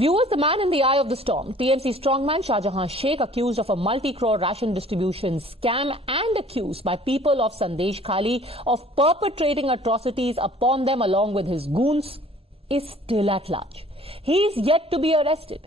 Viewers, the man in the eye of the storm, TMC strongman Shajahan Sheikh, accused of a multi-crore ration distribution scam and accused by people of SandeshKhali of perpetrating atrocities upon them along with his goons, is still at large. He is yet to be arrested.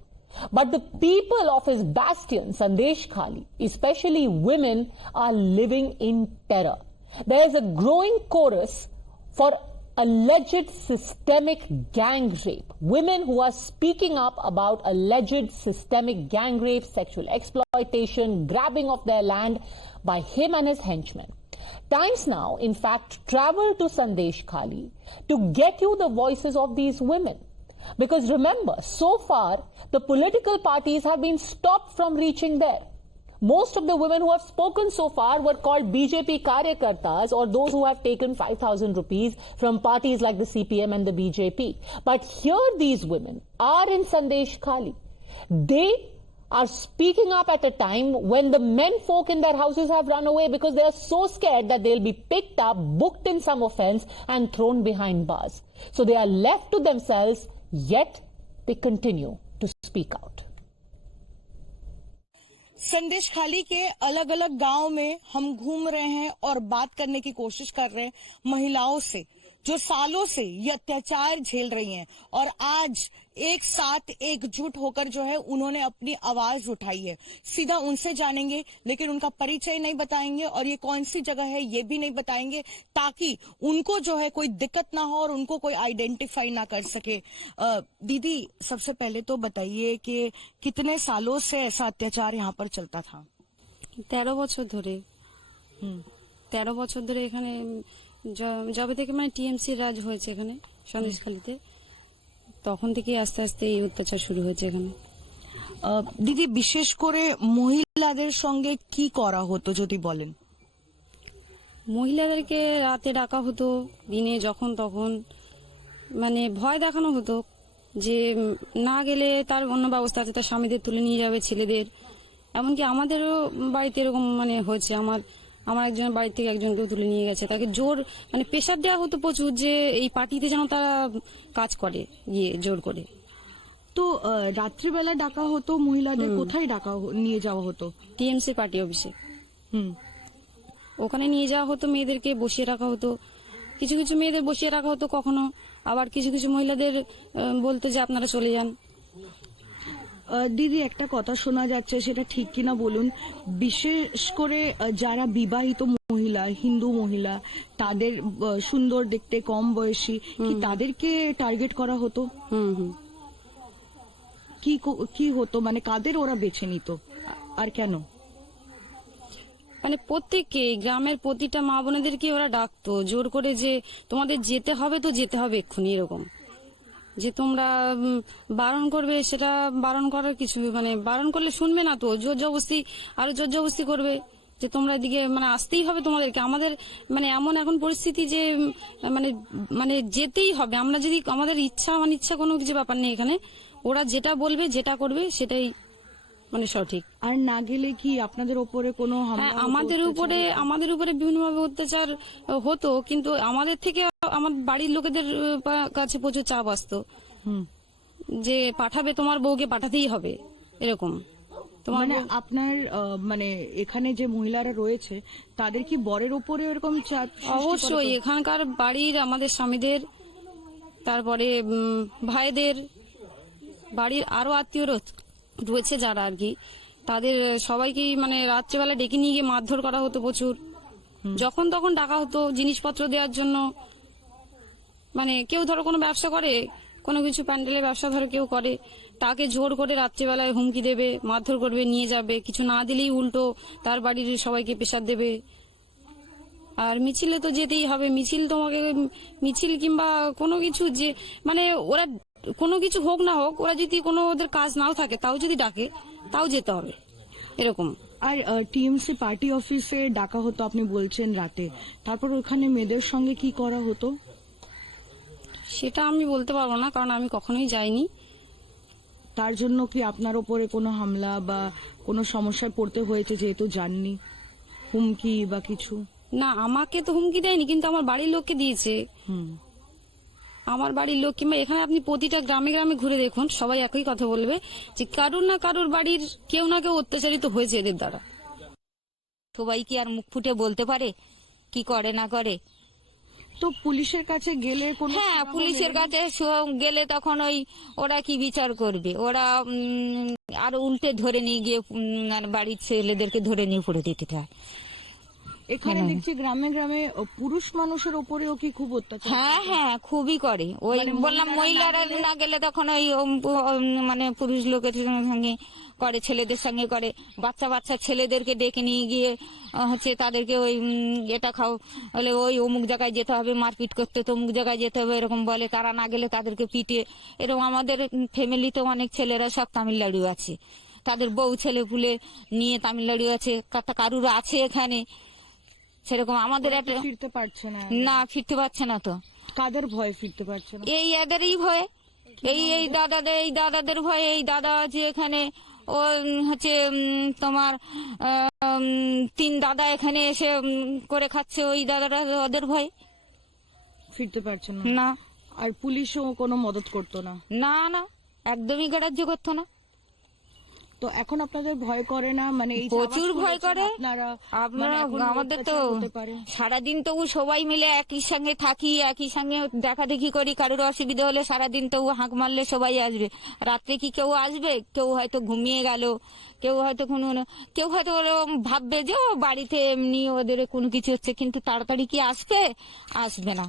But the people of his bastion, SandeshKhali, especially women, are living in terror. There is a growing chorus for alleged systemic gang rape. Women who are speaking up about alleged systemic gang rape, sexual exploitation, grabbing of their land by him and his henchmen. Times now, in fact, travel to SandeshKhali to get you the voices of these women. Because remember, so far, the political parties have been stopped from reaching there. Most of the women who have spoken so far were called BJP Karyakartas or those who have taken 5,000 rupees from parties like the CPM and the BJP. But here these women are in SandeshKhali. They are speaking up at a time when the men folk in their houses have run away because they are so scared that they'll be picked up, booked in some offense and thrown behind bars. So they are left to themselves, yet they continue to speak out. Sandeshkhali के अलग अलग गांव में हम घूम रहे हैं और बात करने की कोशिश कर रहे हैं महिलाओं से जो सालों से ये अत्याचार झेल रही हैं और आज एक साथ एकजुट होकर जो है उन्होंने अपनी आवाज उठाई है। सीधा उनसे जानेंगे, लेकिन उनका परिचय नहीं बताएंगे और ये कौन सी जगह है ये भी नहीं बताएंगे ताकि उनको जो है कोई दिक्कत ना हो और उनको कोई आइडेंटिफाई ना कर सके। दीदी, सबसे पहले तो बताइए कि कितने सालों से ऐसा अत्याचार यहाँ पर चलता था? 13 বছর ধরে 13 বছর ধরে এখানে যবে থেকে মানে টিএমসি রাজ হয়েছে এখানে সন্দেশখালীতে তখন থেকে আস্তে আস্তে এই অত্যাচার শুরু হয়েছে এখানে। দিদি, বিশেষ করে মহিলাদের সঙ্গে কি করা হতো যদি বলেন? মহিলাদেরকে রাতে ডাকা হতো, দিনে যখন তখন মানে ভয় দেখানো হতো যে না গেলে তার অন্য ব্যবস্থা আছে, তার স্বামীদের তুলে নিয়ে যাবে, ছেলেদের। এমনকি আমাদেরও বাড়িতে এরকম মানে হয়েছে, আমার একজনের বাড়ি থেকে একজনকেও তুলে নিয়ে গেছে। তাকে জোর মানে প্রেশার দেওয়া হতো প্রচুর যে এই পার্টিতে যেন তারা কাজ করে গিয়ে জোর করে। তো রাত্রিবেলা ডাকা হতো মহিলাদের, কোথায় ডাকা নিয়ে যাওয়া হতো? টিএমসি পার্টি অফিসে। ওখানে নিয়ে যাওয়া হতো, মেয়েদেরকে বসিয়ে রাখা হতো। কিছু কিছু মেয়েদের বসিয়ে রাখা হতো কখনো, আবার কিছু কিছু মহিলাদের বলতো যে আপনারা চলে যান। দিদি, একটা কথা শোনা যাচ্ছে, সেটা ঠিক কিনা বলুন, বিশেষ করে যারা বিবাহিত মহিলা, হিন্দু মহিলা, তাদের সুন্দর দেখতে, কম বয়সী, কি তাদেরকে টার্গেট করা হতো? কি হতো মানে কাদের ওরা বেছে নিত আর কেন? মানে প্রত্যেককে, গ্রামের প্রতিটা মা বোনেদেরকে ওরা ডাকতো জোর করে যে তোমাদের যেতে হবে তো যেতে হবে এক্ষুনি, এরকম যে তোমরা বারণ করবে, সেটা বারণ করার কিছু মানে বারণ করলে শুনবে না তো, জোর জবরদস্তি আরো জোর জবরদস্তি করবে যে তোমরা এদিকে মানে আসতেই হবে তোমাদেরকে। আমাদের মানে এমন এখন পরিস্থিতি যে মানে মানে যেতেই হবে। আমরা যদি আমাদের ইচ্ছা অনিচ্ছা কোনো কিছু ব্যাপার নেই এখানে, ওরা যেটা বলবে যেটা করবে সেটাই মানে সঠিক। আর না গেলে কি আপনাদের উপরে কোনো আমাদের উপরে বিভিন্নভাবে অত্যাচার হতো, কিন্তু আমাদের থেকে আমার বাড়ির লোকেদের কাছে প্রচুর চাপ আসতো যে পাঠাবে, তোমার বউকে পাঠাতেই হবে, এরকম। তোমার মানে আপনার মানে এখানে যে মহিলারা রয়েছে তাদের কি বরের উপরে এরকম চাপ? অবশ্যই, এখানকার বাড়ির আমাদের স্বামীদের, তারপরে ভাইদের, বাড়ির আরো আত্মীয় রয়েছে যারা আর কি, তাদের সবাইকে মানে রাত্রেবেলা ডেকে নিয়ে গিয়ে মারধর করা হতো প্রচুর। যখন তখন ডাকা হতো জিনিসপত্র দেওয়ার জন্য। মানে কেউ ধরো কোনো ব্যবসা করে, কোনো কিছু প্যান্ডেলের ব্যবসা ধরো কেউ করে, তাকে জোর করে রাত্রেবেলায় হুমকি দেবে, মারধর করবে, নিয়ে যাবে। কিছু না দিলেই উল্টো তার বাড়ির সবাইকে প্রেশার দেবে। আর মিছিলে তো যেতেই হবে, মিছিল কিংবা কোনো কিছু, যে মানে ওরা কোনো কিছু হোক না হোক, ওরা যদি কোনো ওদের কাজ নাও থাকে তাও যদি ডাকে তাও যেতে হবে, এরকম। আর টিএমসি পার্টি অফিসে ডাকা হতো আপনি বলছেন রাতে, তারপর ওখানে মেয়েদের সঙ্গে কি করা হতো সেটা আমি বলতে পারবো না, কারণ আমি কখনোই যাইনি। তার জন্য কি আপনার উপরে কোনো হামলা বা কোনো সমস্যায় পড়তে হয়েছে যেহেতু যাননি? হুমকি বা কিছু? না, আমাকে তো হুমকি দেয়নি, কিন্তু আমার বাড়ির লোককে দিয়েছে। আমার বাড়ির লোক কিংবা এখানে আপনি প্রতিটা গ্রামে গ্রামে ঘুরে দেখুন, সবাই একই কথা বলবে যে কারুর না কারুর বাড়ির কেউ না কেউ অত্যাচারিত হয়েছে এদের দ্বারা। সবাই কি আর মুখ ফুটে বলতে পারে কি করে না করে? তো পুলিশের কাছে গেলে কোনো হ্যাঁ, পুলিশের কাছে গেলে তখন ওরা কি বিচার করবে? ওরা আর উল্টে ধরে নিয়ে গিয়ে বাড়ির ছেলেদেরকে ধরে নিয়ে পড়ে দিতে হয়। এখানে দেখছি গ্রামে গ্রামে পুরুষ মানুষের উপরেও কি খুব অত্যাচার? হ্যাঁ, খুবই করে। বললাম মহিলারা না গেলে তখন মানে পুরুষ লোকের সঙ্গে করে, ছেলেদের সঙ্গে করে। বাচ্চা ছেলেদেরকে ডেকে নিয়ে গিয়ে তাদেরকে এটা খাও বলে, অমুক জায়গায় যেতে হবে, মারপিট করতে, অমুক জায়গায় যেতে হবে, এরকম বলে। তারা না গেলে তাদেরকে পিটে। এরকম আমাদের ফ্যামিলিতে অনেক ছেলেরা সব তামিলনাড়ু আছে, তাদের বউ ছেলে পুলে নিয়ে তামিলনাড়ু আছে, কারুর আছে এখানে সেরকম। আমাদের একটা ফিরতে পারছে না, ফিরতে পারছে না। তো কাদের ভয় ফিরতে পারছে না? এদেরই ভয়ে, এই দাদাদের ভয়ে। এই দাদা যে এখানে ও তোমার 3 দাদা এখানে এসে করে খাচ্ছে, ওই দাদারা ওদের ভয় ফিরতে পারছে না। আর পুলিশও কোনো মদত করতো না? না, একদমই গ্রাহ্য করতো না। তো এখন আপনাদের ভয় করে না? মানে প্রচুর ভয় করে। আপনারা আমাদের তো সারাদিন তবু সবাই মিলে একই সঙ্গে থাকি, একই সঙ্গে দেখা দেখি করি। কারোর অসুবিধা হলে সারাদিন তবু হাঁক মারলে সবাই আসবে। রাত্রে কি কেউ আসবে? কেউ হয়তো ঘুমিয়ে গেল, কেউ হয়তো ভাববে যে বাড়িতে এমনি ওদের কোনো কিছু হচ্ছে, কিন্তু তাড়াতাড়ি কি আসবে না।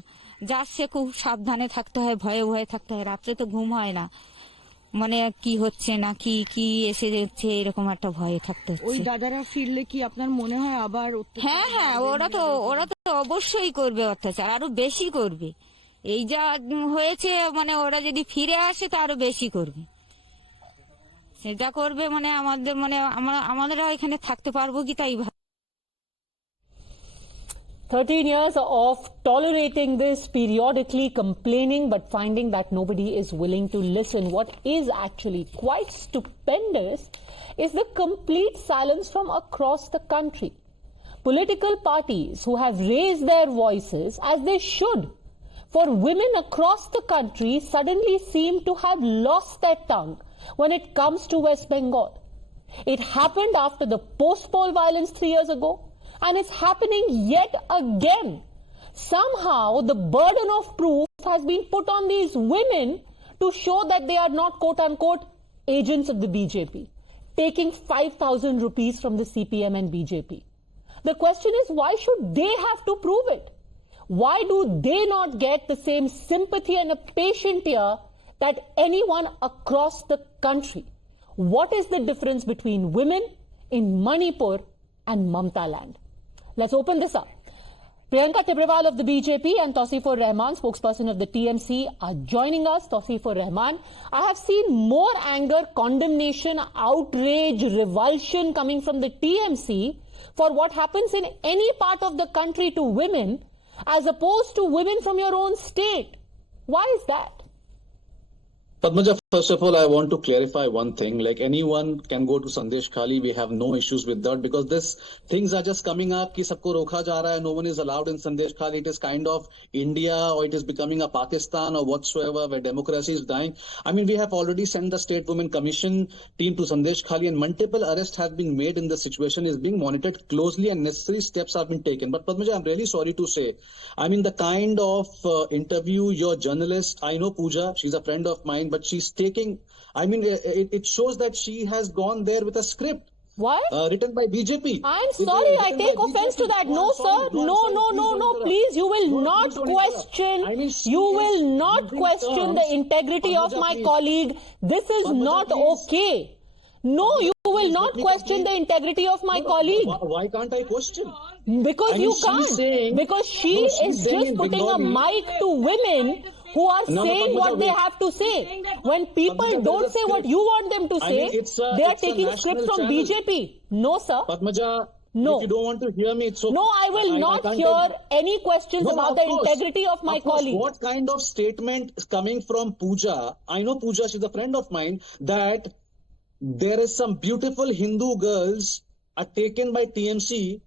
যাচ্ছে খুব সাবধানে থাকতে হয়, ভয়ে ভয়ে থাকতে হয়। রাত্রে তো ঘুম হয় না, মানে কি হচ্ছে না কি এসে যাচ্ছে, এরকম একটা ভয়ে থাকতে হচ্ছে। ওই দাদারা ফিরলে কি আপনার মনে হয় আবার? হ্যাঁ, ওরা তো অবশ্যই করবে অত্যাচার, আরো বেশি করবে। এই যা হয়েছে, মানে ওরা যদি ফিরে আসে তো আরো বেশি করবে। সেটা করবে মানে আমাদের এখানে থাকতে পারবো কি তাই। 13 years of tolerating this, periodically complaining but finding that nobody is willing to listen. What is actually quite stupendous is the complete silence from across the country. Political parties who have raised their voices, as they should, for women across the country suddenly seem to have lost their tongue when it comes to West Bengal. It happened after the post-poll violence 3 years ago. And it's happening yet again. Somehow the burden of proof has been put on these women to show that they are not quote-unquote agents of the BJP, taking 5,000 rupees from the CPM and BJP. The question is, why should they have to prove it? Why do they not get the same sympathy and a patient ear that anyone across the country? What is the difference between women in Manipur and Mamata land? Let's open this up. Priyanka Tiberwala of the BJP and Tauseef Ur Rehmaan, spokesperson of the TMC, are joining us. Tauseef Ur Rehmaan, I have seen more anger, condemnation, outrage, revulsion coming from the TMC for what happens in any part of the country to women as opposed to women from your own state. Why is that? Padmaja, first of all, I want to clarify one thing. Like, anyone can go to SandeshKhali. We have no issues with that, because things are just coming up ki sabko rokha ja raha hai. No one is allowed in SandeshKhali. It is kind of India, or it is becoming a Pakistan or whatsoever, where democracy is dying. I mean, we have already sent the State Women Commission team to SandeshKhali, and multiple arrests have been made in the situation, is being monitored closely, and necessary steps have been taken. But Padmaja, I'm really sorry to say, I mean, the kind of interview your journalist, I know Pooja, she's a friend of mine, but she's taking, I mean, it shows that she has gone there with a script. What? Written by BJP. I'm sorry, I take offense to that. No, sir. No. Please, you will not question. You will not question the integrity of my colleague. This is not okay. No, you will not question the integrity of my colleague. Why can't I question? Because you can't. Because she is just putting a mic to women who are saying what they have to say. When people don't say what you want them to say, they are taking scripts from BJP. No, sir. Padmaja, no. If you don't want to hear me, it's okay. No, I will not hear any questions about the integrity of my colleague. What kind of statement is coming from Pooja? I know Pooja, she's a friend of mine, that there is some beautiful Hindu girls are taken by TMC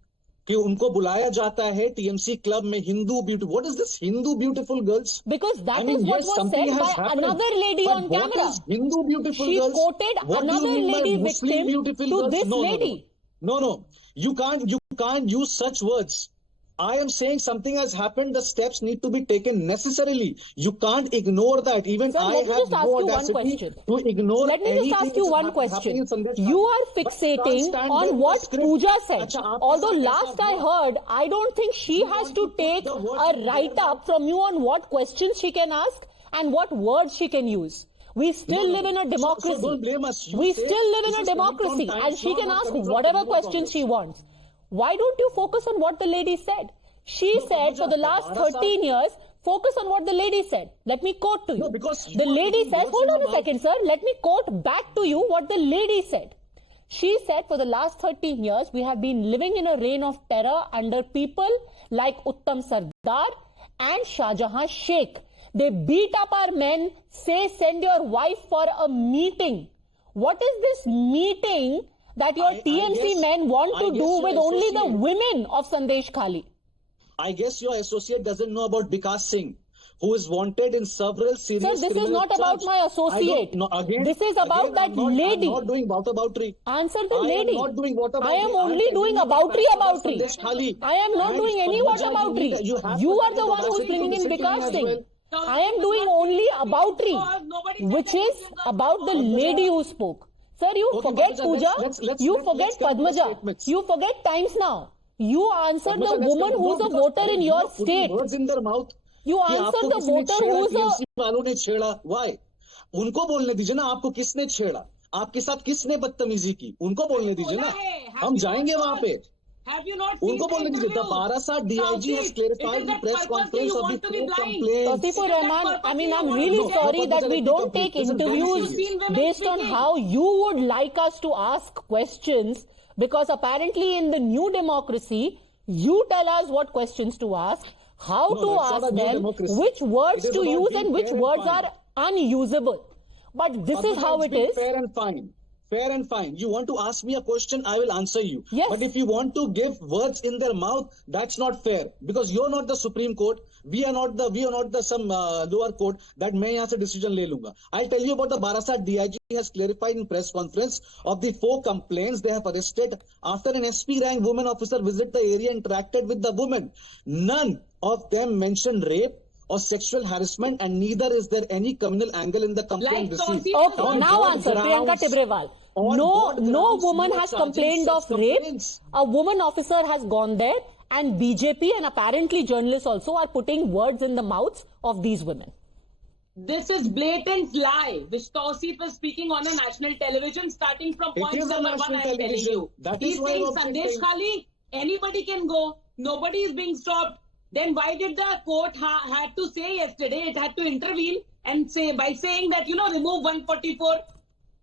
कि उनको बुलाया जाता है TMC club में Hindu beauty. What is this Hindu beautiful girls? Because that is what was said by another lady on camera. What is Hindu beautiful girls? She quoted another lady victim to this lady. No. You can't use such words. I am saying something has happened. The steps need to be taken necessarily. You can't ignore that. Even Sir, I have no audacity to ignore. Let me just ask you one question. You are fixating on what Pooja said. Although last I heard, I don't think she has to take a write-up from you on what questions she can ask and what words she can use. We still live in a democracy. So don't blame us. We still live in a democracy, and she can ask whatever questions she wants. Why don't you focus on what the lady said? She said for the last 13 years, focus on what the lady said. Let me quote to you. No, because the lady said, hold on a second, sir. Let me quote back to you what the lady said. She said for the last 13 years, we have been living in a reign of terror under people like Uttam Sardar and Shajahan Sheikh. They beat up our men, say send your wife for a meeting. What is this meeting that your TMC men want to do with only the women of SandeshKhali? I guess your associate doesn't know about Vikas Singh, who is wanted in several serious. Sir, this is not about my associate. This is about that lady. I'm not doing whataboutery. Answer the lady. I am not doing whataboutery. I am only doing aboutry. I am not doing any whataboutery. You are the one who is bringing in Vikas Singh. I am doing only aboutry, which is about the lady who spoke. Sir, you forget Pooja, you forget Padmaja, you forget Times Now. You answer the woman who's a voter in your state. Words in their mouth. You answer the voter who's a... वालों ने छेड़ा. Why? उनको बोलने दीजिए ना, आपको किसने छेड़ा, आपके साथ किसने बदतमीजी की, उनको बोलने दीजिए ना, हम जाएंगे वहां पे. उनको बोलने दीजिए. The Barasat DIG has clarified in press conference of the four complaints. Tauseef Ur Rehmaan, I mean, I'm really sorry that we don't take interviews based on how you would like us to ask questions, because apparently in the new democracy, you tell us what questions to ask, how to ask them, which words to use and which words are unusable. But this is how it is. Fair and fine. Fair and fine. You want to ask me a question, I will answer you. Yes. But if you want to give words in their mouth, that's not fair. Because you're not the Supreme Court. We are not the some lower court that मैं यहाँ से decision ले लूँगा. I'll tell you about the Barasat DIG has clarified in press conference of the 4 complaints they have arrested after an SP rank woman officer visited the area and interacted with the woman. None of them mentioned rape or sexual harassment, and neither is there any criminal angle in the complaint received. Okay, now answer, Priyanka Tiberwala. No woman has complained of rape. A woman officer has gone there, and BJP and apparently journalists also are putting words in the mouths of these women. This is blatant lie, which Tauseef is speaking on a national television, starting from point number 1, I am telling you. He's saying SandeshKhali, anybody can go, nobody is being stopped. Then why did the court had to say yesterday, it had to intervene and say, by saying that, remove 144.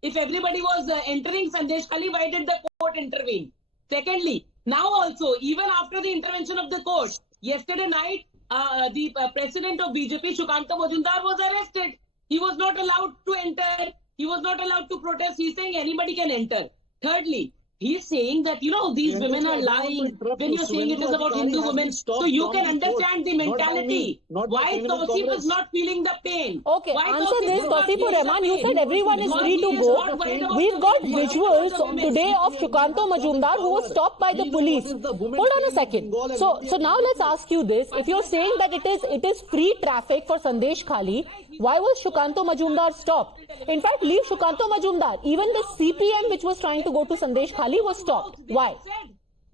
If everybody was entering SandeshKhali, why did the court intervene? Secondly, now also, even after the intervention of the court, yesterday night, the president of BJP, Sukanta Majumdar, was arrested. He was not allowed to enter. He was not allowed to protest. He's saying anybody can enter. Thirdly, he's saying that, these women are lying when you're saying it is about Hindu women. So you can understand the mentality. Why Tauseef is not feeling the pain? Okay, answer this, Tauseef Ur Rehmaan. You said everyone is free to go. We've got visuals today of Sukanta Majumdar who was stopped by the police. Hold on a second. So now let's ask you this. If you're saying that it is free traffic for SandeshKhali, why was Sukanta Majumdar stopped? In fact, leave Sukanta Majumdar. Even the CPM which was trying to go to SandeshKhali was stopped. Why?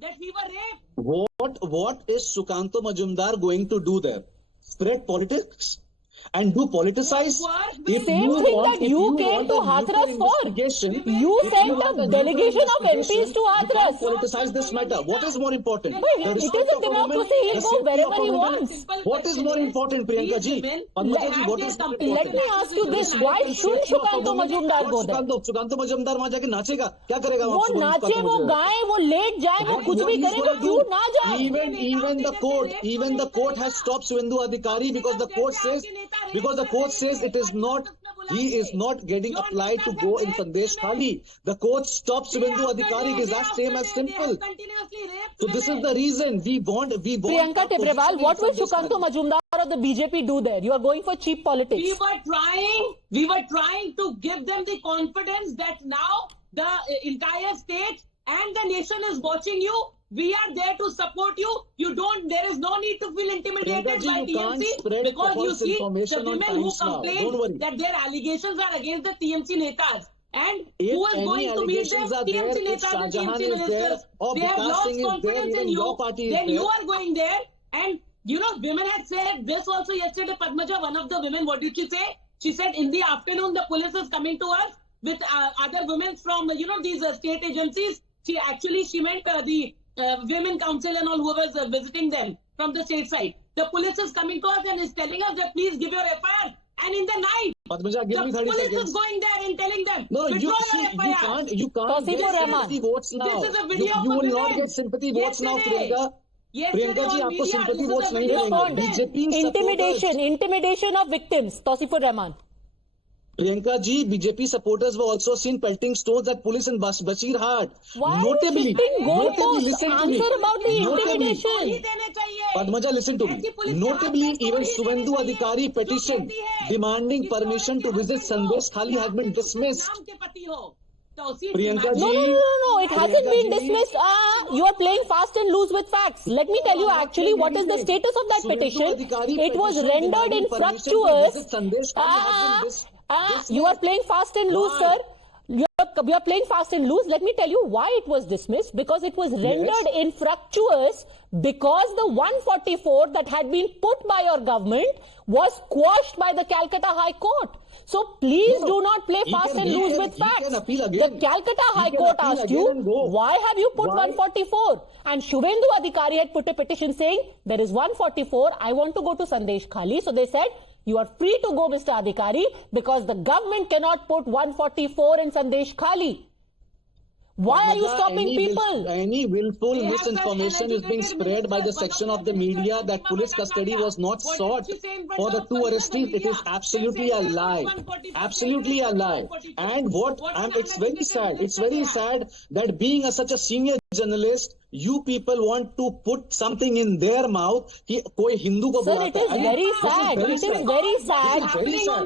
That we were raped. What is Sukanta Majumdar going to do there? Spread politics? And do politicize? Same thing that you came to Hathras for. You sent a delegation of MPs to Hathras. Politicize this matter. What is more important? It is a democracy. He'll go wherever he wants. What is more important, Priyanka ji? Padma ji, what is more important? Let me ask you this. Why should Sukanta Majumdar go there? Sukanta Majumdar वहाँ जाके नाचेगा? क्या करेगा? वो नाचे, वो गाए, वो late जाए, वो कुछ भी करेगा, क्यों ना जाए? Even the court has stopped Suvendu Adhikari because the court says because the court says it is not, he is not getting applied to go in SandeshKhali. The court stops Subhendu Adhikari. It is as same as simple. So this is the reason we want. Priyanka Tiberwala, what will Sukanta Majumdar or the BJP do there? You are going for cheap politics. We were trying to give them the confidence that now the entire state and the nation is watching you. We are there to support you. There is no need to feel intimidated by TMC, because you see the women who complain that their allegations are against the TMC netas. And who is going to meet them? TMC netas and TMC ministers. They have lost confidence in you. Then you are going there. And you know, women had said this also yesterday. Padmaja, one of the women, what did she say? She said in the afternoon the police is coming to us with other women from, these state agencies. She meant the Women Council and all who was visiting them from the state side. The police is coming to us and is telling us that please give your FIR. And in the night, Padmaja, give me 30 police seconds. is going there and telling them, no, you can't Tauseef get Ur Rehmaan. sympathy votes now. This is a video You of will a not woman. get sympathy votes now, Priyanka. Yesterday Priyanka ji, on आपको media, sympathy this is votes a नहीं video of मिलेंगे. women. BJP Intimidation of victims. Tauseef Ur Rehmaan. Priyanka ji, BJP supporters were also seen pelting stones at police in Bashirhat. Why Notably, listen to me. Answer about the intimidation. Padmaja, listen to me. Notably, even Subhendu Adhikari petition demanding permission to visit SandeshKhali has been dismissed. Priyanka ji, No. It hasn't been dismissed. You are playing fast and loose with facts. Let me tell you actually what is the status of that petition. It was rendered infructuous. You are playing fast and loose, sir. You are playing fast and loose. Let me tell you why it was dismissed. Because it was rendered infructuous because the 144 that had been put by your government was quashed by the Calcutta High Court. So please do not play fast and loose with facts. The Calcutta High Court asked you, why have you put 144? And Subhendu Adhikari had put a petition saying, there is 144, I want to go to SandeshKhali. So they said, you are free to go, Mr. Adhikari, because the government cannot put 144 in SandeshKhali. Why are you stopping people? Any willful misinformation is being spread by the section of the media that police custody was not sought for the two arrestees. It is absolutely a lie. Absolutely a lie. And it's very sad. It's very sad that being such a senior journalist, you people want to put something in their mouth कि कोई हिंदू को Sir, it is very sad. It is very sad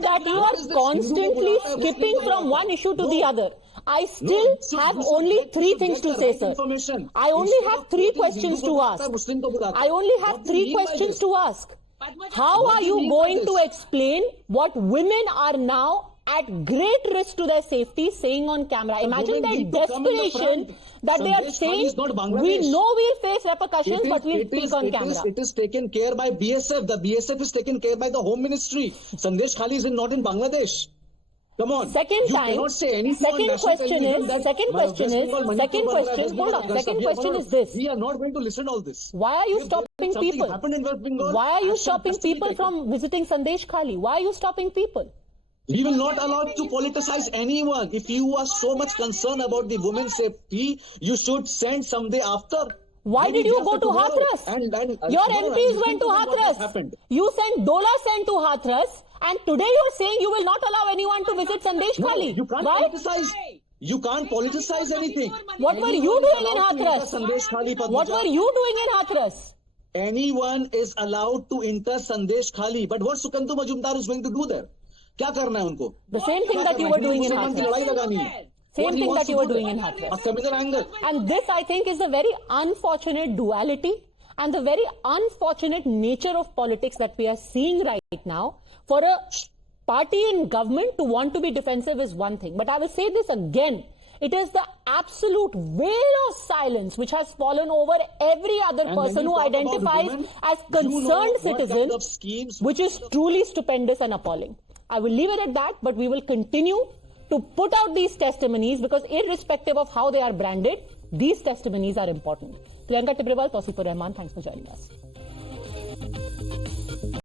that you are constantly skipping from one issue to the other. I still have only 3 things to say, sir. I only have 3 questions to ask. I only have 3 questions to ask. How are you going to explain what women are now at great risk to their safety saying on camera? Imagine their desperation that they are saying, we know we'll face repercussions, but we'll speak on camera. It is taken care by BSF. The BSF is taken care by the Home Ministry. SandeshKhali is not in Bangladesh. Come on. Second question is this. We are not going to listen to all this. Why are you stopping people? Happened in West Bengal. Why are you stopping people from visiting SandeshKhali? Why are you stopping people? We will not allow to politicize anyone. If you are so much concerned about the women's safety, you should send someday after. Why did you go to Hathras? Your MPs went to Hathras. You sent to Hathras. And today you are saying you will not allow anyone to visit SandeshKhali. No, you can't politicize. You can't politicize anything. What were you doing in Hathras? What were you doing in Hathras? Anyone is allowed to enter SandeshKhali. But what Sukanta Majumdar is going to do there? क्या करना है उनको? The same thing that you were doing in Hathras. Same thing that you were doing in Hathras. And this, I think, is a very unfortunate duality and the very unfortunate nature of politics that we are seeing right now. For a party in government to want to be defensive is one thing. But I will say this again. It is the absolute veil of silence which has fallen over every other person who identifies as concerned citizens, which is truly stupendous and appalling. I will leave it at that, but we will continue to put out these testimonies because irrespective of how they are branded, these testimonies are important. Priyanka Tiberwala, Tauseef Ur Rehmaan, thanks for joining us.